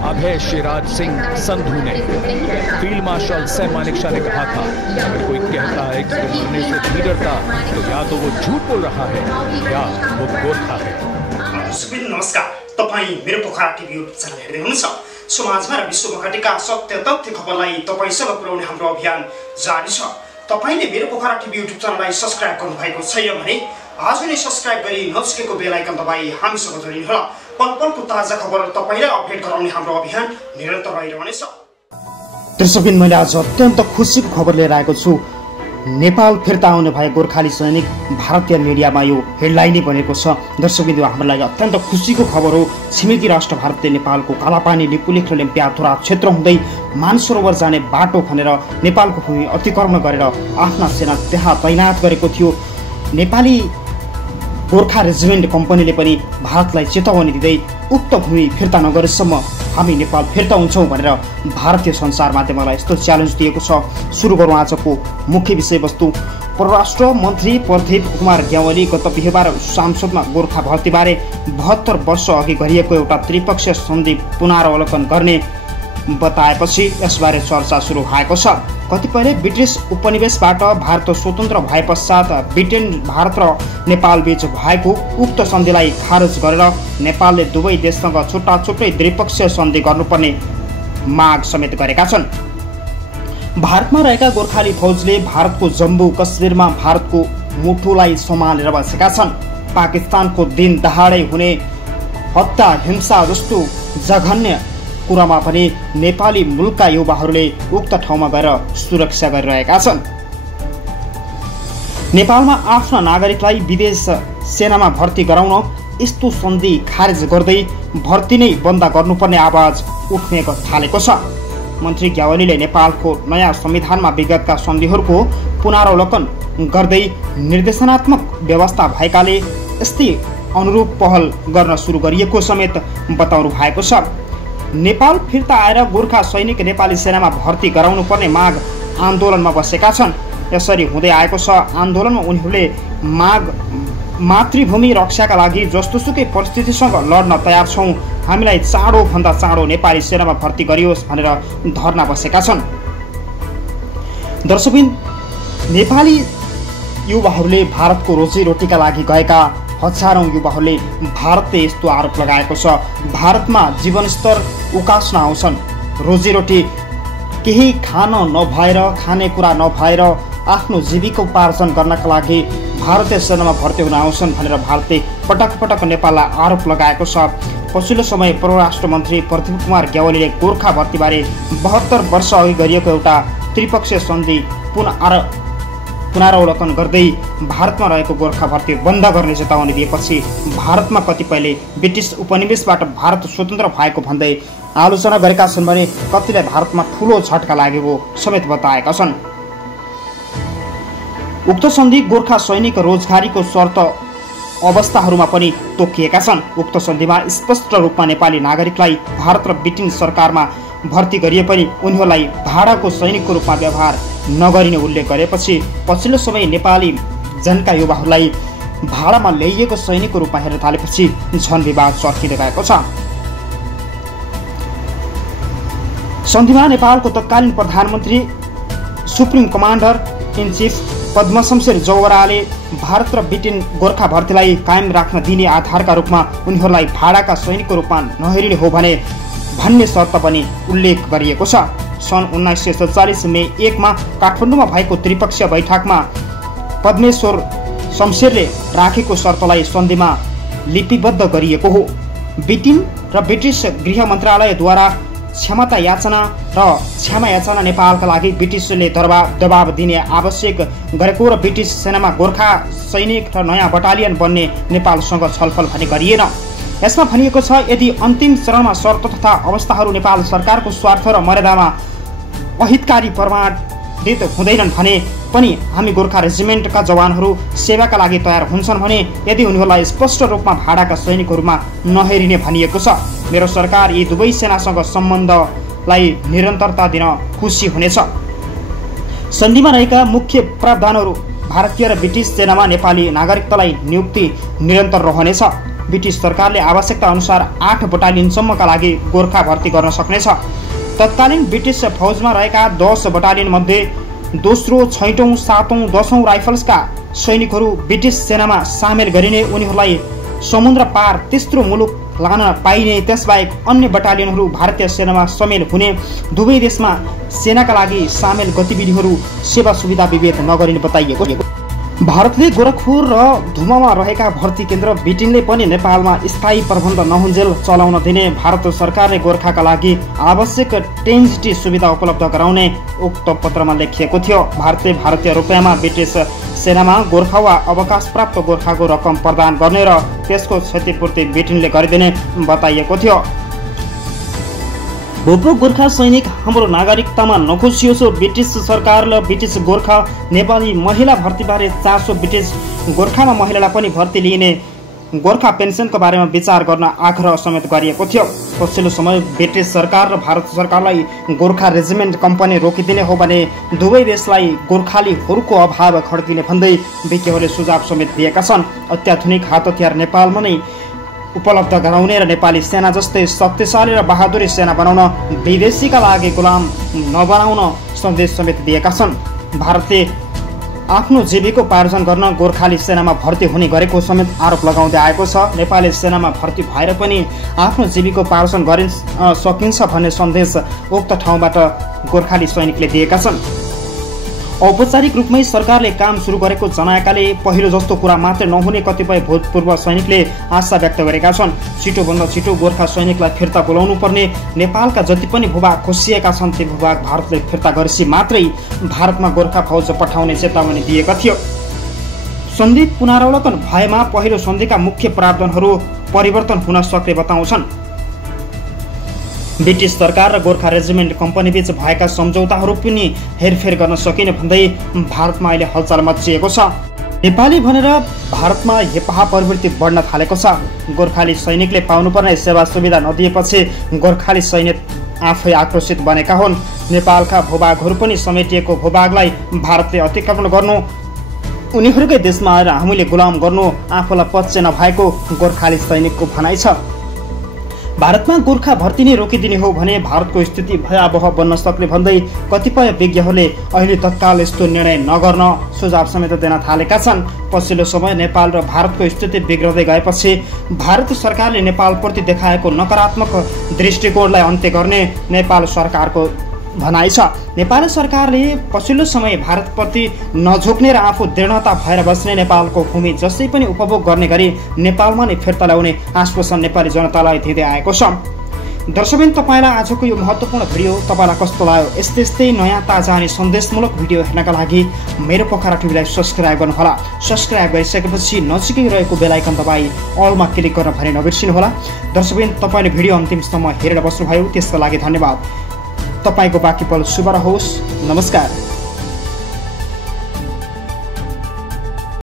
अभय शिराज सिंह संधू ने। Field marshal Sam Manekshaw ने कहा था, अगर कोई कहता है कि वो मरने से नहीं डरता तो या तो वो झूठ बोल रहा है या वो गोरखा है। नमस्कार, तपाईं मेरो पोखरा टिभी युट्युब च्यानल हेर्दै हुनुहुन्छ। समाजमा र विश्वमा घटेका सत्य तथ्य खबरलाई तपाईसँग पुर्याउने हाम्रो अभियान जारी छ। तपाईले मेरो पोखरा टिभी युट्युब च्यानललाई सब्स्क्राइब गर्नुभएको छैन भने आज नै सब्स्क्राइब गरी नजिकैको बेल आइकन दबाई हामीसँग जोडिनुहोला। पल पलको ताजा खबर तपाईलाई अपडेट गराउने हाम्रो अभियान निरन्तर रहिरहनेछ। दर्शकबिन, मैले आज अत्यन्त खुसीको खबर लिएर आएको छु। नेपाल फिर्ता आउने भए गोर्खाली सैनिक। भारतीय मिडियामा यो हेडलाइनै बनेको छ। दर्शकबिन, हाम्रो लागि अत्यन्त खुसीको खबर हो। छिमेकी राष्ट्र भारतले नेपालको कालापानी, लिपुलेख र लेम्पियाथुरा क्षेत्र हुँदै मानसरोवर जाने बाटो खनेर नेपालको भूमि अतिक्रमण गरेर आफ्ना सेना त्यहाँ तैनात गरेको थियो। नेपाली गोर्खा रेजिमेन्ट कम्पनीले पनि भारतलाई चेतावनी दिँदै उक्त भूमि फिर्ता नगरेसम्म हामी नेपाल फिर्ता हुन्छौँ भनेर भारतीय सञ्चार माध्यमलाई यस्तो च्यालेन्ज दिएको छ। सुरु गरौँ आजको मुख्य विषयवस्तु। परराष्ट्र मन्त्री प्रदीप कुमार ग्यावाली गत बिहिबार संसदमा गोर्खा भर्तीबारे 72 वर्ष अघि गरिएको एउटा त्रिपक्षीय सन्धि पुनरावलोकन गर्ने बताएपछि यसबारे चर्चा सुरु भएको छ। कतिपयले ब्रिटिस उपनिवेशबाट भारत स्वतन्त्र भए पश्चात ब्रिटेन, भारत र नेपाल बीच भएको उक्त सन्धिलाई खारेज गरेर नेपालले दुवै देशसँग छुट्टा छुट्टै द्विपक्षीय सन्धि गर्नुपर्ने माग समेत गरेका छन्। भारतमा रहेका गोर्खाली फौजले भारतको जम्मू कश्मीरमा भारतको मुठुलाई सम्हालेर बसेका छन्। पाकिस्तानको दिन दहाडै हुने हत्या, हिंसा जस्तो जघन्य कुरामा पनि नेपाली मुलुकका युवाहरूले उक्त ठाउँमा गएर सुरक्षा गरिरहेका छन्। नेपालमा आफ्ना नागरिकलाई विदेश सेनामा भर्ती गराउन यस्तो सन्धि खारेज गर्दै भर्ती नै बन्द गर्नुपर्ने आवाज उठ्न थालेको छ। मन्त्री ग्यावालीले नेपालको नयाँ संविधानमा विगतका सन्धिहरूको पुनरावलोकन गर्दै निर्देशनात्मक व्यवस्था भएकाले यस्तै अनुरूप पहल गर्न सुरु गरिएको समेत बताउनु भएको छ। नेपाल फिर्ता आएर गोर्खा सैनिक नेपाली सेनामा भर्ती गराउनु पर्ने माग आन्दोलनमा बसेका छन्। यसरी हुँदै आएको छ। आन्दोलनमा उनीहरूले मातृभूमि रक्षाका लागि जस्तोसुकै परिस्थितिसँग लड्न तयार छौँ, हामीलाई चाँडोभन्दा चाँडो नेपाली सेनामा भर्ती गरियोस् भनेर धरना बसेका छन्। दर्शकबिन, नेपाली युवाहरूले भारतको रोजीरोटीका लागि गएका हजारौं युवाहरूले भारतले यस्तो आरोप लगाएको छ, भारतमा जीवनस्तर उकास्न आउँछन्, रोजीरोटी केही खान नभएर, खानेकुरा नभएर आफ्नो जीविकोपार्जन गर्नका लागि भारतीय सेनामा भर्ती हुन आउँछन् भनेर भारतले पटक पटक नेपाललाई आरोप लगाएको छ। पछिल्लो समय परराष्ट्र मन्त्री प्रदीप कुमार ग्यावालीले गोर्खा भर्तीबारे 72 वर्ष अघि गरिएको एउटा त्रिपक्षीय सन्धि पुनरावलोकन गर्दै भारतमा रहेको गोर्खा भर्ती बन्द गर्ने चेतावनी दिएपछि भारतमा कतिपयले ब्रिटिस उपनिवेशबाट भारत स्वतन्त्र भएको भन्दै आलोचना गरेका छन् भने कतिलाई भारतमा ठूलो झट्का लागेको समेत बताएका छन्। उक्त सन्धि गोर्खा सैनिक रोजगारीको शर्त अवस्थाहरूमा पनि तोकिएका छन्। उक्त सन्धिमा स्पष्ट रूपमा नेपाली नागरिकलाई भारत र ब्रिटेन सरकारमा भर्ती गरिए पनि उनीहरूलाई भाडाको सैनिकको रूपमा व्यवहार नगरिने उल्लेख गरेपछि पछिल्लो समय नेपाली जनका युवाहरूलाई भाडामा ल्याइएको सैनिकको रूपमा हेर्न थालेपछि झन विवाद चर्किँदै गएको छ। सन्धिमा नेपालको तत्कालीन प्रधानमन्त्री supreme commander in chief Padma Shamsher जौहराले भारत र ब्रिटेन गोर्खा भर्तीलाई कायम राख्न दिने आधारका रूपमा उनीहरूलाई भाडाका सैनिकको रूपमा नहेरिने हो भन्ने शर्त पनि उल्लेख गरिएको छ। सन् 1947 मे 1 मा काठमाडौँमा भएको त्रिपक्षीय बैठकमा पद्मेश्वर शमशेरले राखेको शर्तलाई सन्धिमा लिपिबद्ध गरिएको हो। ब्रिटेन र ब्रिटिस गृह मन्त्रालयद्वारा क्षमा याचना नेपालका लागि ब्रिटिसले दबाब दिने आवश्यक गरेको र ब्रिटिस सेनामा गोर्खा सैनिक र नयाँ बटालियन बन्ने नेपालसँग छलफल भने गरिएन। यसमा भनिएको छ, यदि अन्तिम चरणमा शर्त तथा अवस्थाहरू नेपाल सरकारको स्वार्थ र मर्यादामा अहितकारी प्रमाणित हुँदैनन् भने पनि हामी गोर्खा रेजिमेन्टका जवानहरू सेवाका लागि तयार हुन्छन् भने यदि उनीहरूलाई स्पष्ट रूपमा भाडाका सैनिकहरूमा नहेरिने भनिएको छ। मेरो सरकार यी दुवै सेनासँग सम्बन्धलाई निरन्तरता दिन खुसी हुनेछ। सन्धिमा रहेका मुख्य प्रावधानहरू भारतीय र ब्रिटिस सेनामा नेपाली नागरिकतालाई नियुक्ति निरन्तर रहनेछ। ब्रिटिस सरकारले आवश्यकता अनुसार 8 बटालियनसम्मका लागि गोर्खा भर्ती गर्न सक्नेछ। तत्कालीन ब्रिटिस फौजमा रहेका 10 बटालियन मध्ये दोस्रो, छैटौं, सातौं, 10औं राइफल्सका सैनिकहरू ब्रिटिस सेनामा सामेल गरिने, उनीहरूलाई समुद्र पार तेस्रो मुलुक लान पाइने, त्यसबाहेक अन्य बटालियनहरू भारतीय सेनामा सामेल हुने, दुवै देशमा सेनाका लागि सामेल गतिविधिहरू सेवा सुविधा विभेद नगरिने बताइएको छ। भारतले गोरखपुर र धुमामा रहेका भर्ती केन्द्र ब्रिटेनले पनि नेपालमा स्थायी प्रबन्ध नहुन्जेल चलाउन दिने, भारत सरकारले गोर्खाका लागि आवश्यक ट्रेन्जिटी सुविधा उपलब्ध गराउने उक्त पत्रमा लेखिएको थियो। भारतले भारतीय रुपियाँमा ब्रिटिस सेनामा गोर्खा वा अवकाश प्राप्त गोर्खाको रकम प्रदान गर्ने र त्यसको क्षतिपूर्ति ब्रिटेनले गरिदिने बताइएको थियो। भूपो गोर्खा सैनिक हाम्रो नागरिकतामा नखुसियोस्। ब्रिटिस सरकार र ब्रिटिस गोर्खा नेपाली महिला भर्तीबारे चासो। ब्रिटिस गोर्खामा महिलालाई पनि भर्ती लिइने, गोर्खा पेन्सनको बारेमा विचार गर्न आग्रह समेत गरिएको थियो। पछिल्लो समय ब्रिटिस सरकार र भारत सरकारलाई गोर्खा रेजिमेन्ट कम्पनी रोकिदिने हो भने दुवै देशलाई गोर्खालीहरूको अभाव खड्किने भन्दै विज्ञहरूले सुझाव समेत दिएका छन्। अत्याधुनिक हात हतियार नेपालमा नै उपलब्ध गराउने र नेपाली सेना जस्तै शक्तिशाली र बहादुरी सेना बनाउन, विदेशीका लागि गुलाम नबनाउन सन्देश समेत दिएका छन्। भारतले आफ्नो जीविकोपार्जन गर्न गोर्खाली सेनामा भर्ती हुने गरेको समेत आरोप लगाउँदै आएको छ। नेपाली सेनामा भर्ती भएर पनि आफ्नो जीविकोपार्जन गरिन सकिन्छ भन्ने सन्देश उक्त ठाउँबाट गोर्खाली सैनिकले दिएका छन्। औपचारिक रूपमै सरकारले काम सुरु गरेको जनाएकाले पहिलो जस्तो कुरा मात्रै नहुने कतिपय भूतपूर्व सैनिकले आशा व्यक्त गरेका छन्। छिटोभन्दा छिटो गोर्खा सैनिकलाई फिर्ता बोलाउनु पर्ने, नेपालका जति पनि भूभाग खोसिएका छन् ती भूभाग भारतले फिर्ता गरेपछि मात्रै भारतमा गोर्खा फौज पठाउने चेतावनी दिएका थियो। सन्धि पुनरावलोकन भएमा पहिलो सन्धिका मुख्य प्रावधानहरू परिवर्तन हुन सक्ने बताउँछन्। ब्रिटिस सरकार र गोर्खा रेजिमेन्ट कम्पनी बीच भएका सम्झौताहरू पनि हेरफेर गर्न सकिने भन्दै भारतमा अहिले हलचल मचिएको छ। नेपाली भनेर भारतमा हेपाहा प्रवृत्ति बढ्न थालेको छ। गोर्खाली सैनिकले पाउनुपर्ने सेवा सुविधा नदिएपछि गोर्खाली सैनिक आफै आक्रोशित बनेका हुन्। नेपालका भूभागहरू पनि समेटिएको भूभागलाई भारतले अतिक्रमण गर्नु, उनीहरूकै देशमा आएर हामीले गुलाम गर्नु आफूलाई पच्य नभएको गोर्खाली सैनिकको भनाइ छ। भारतमा गोर्खा भर्ती नै रोकिदिने हो भने भारतको स्थिति भयावह बन्न सक्ने भन्दै कतिपय विज्ञहरूले अहिले तत्काल यस्तो निर्णय नगर्न सुझाव समेत दिन थालेका छन्। पछिल्लो समय नेपाल र भारतको स्थिति बिग्रदै गएपछि भारत सरकारले नेपालप्रति देखाएको नकारात्मक दृष्टिकोणलाई अन्त्य गर्ने नेपाल सरकारको भनाइ छ। नेपाली सरकारले पछिल्लो समय भारतप्रति नझुक्ने र आफू दृढता भएर बस्ने, नेपालको भूमि जसै पनि उपभोग गर्ने गरी नेपालमा नै फिर्ता ल्याउने आश्वासन नेपाली जनतालाई दिँदै आएको छ। दर्शकबिन, तपाईँलाई आजको यो महत्त्वपूर्ण भिडियो तपाईँलाई कस्तो लाग्यो? यस्तै नयाँ ताजा अनि सन्देशमूलक भिडियो हेर्नका लागि मेरो पोखरा टिभीलाई सब्स्क्राइब गर्नुहोला। सब्स्क्राइब गरिसकेपछि नजिकै रहेको बेल आइकन दबाई अलमा क्लिक गर्न भने नबिर्सिनुहोला। दर्शकबिन, तपाईँले भिडियो अन्तिमसम्म हेरेर बस्नुभयो त्यसको लागि धन्यवाद। तपाईको बाँकी पल शुभ रहोस्। नमस्कार।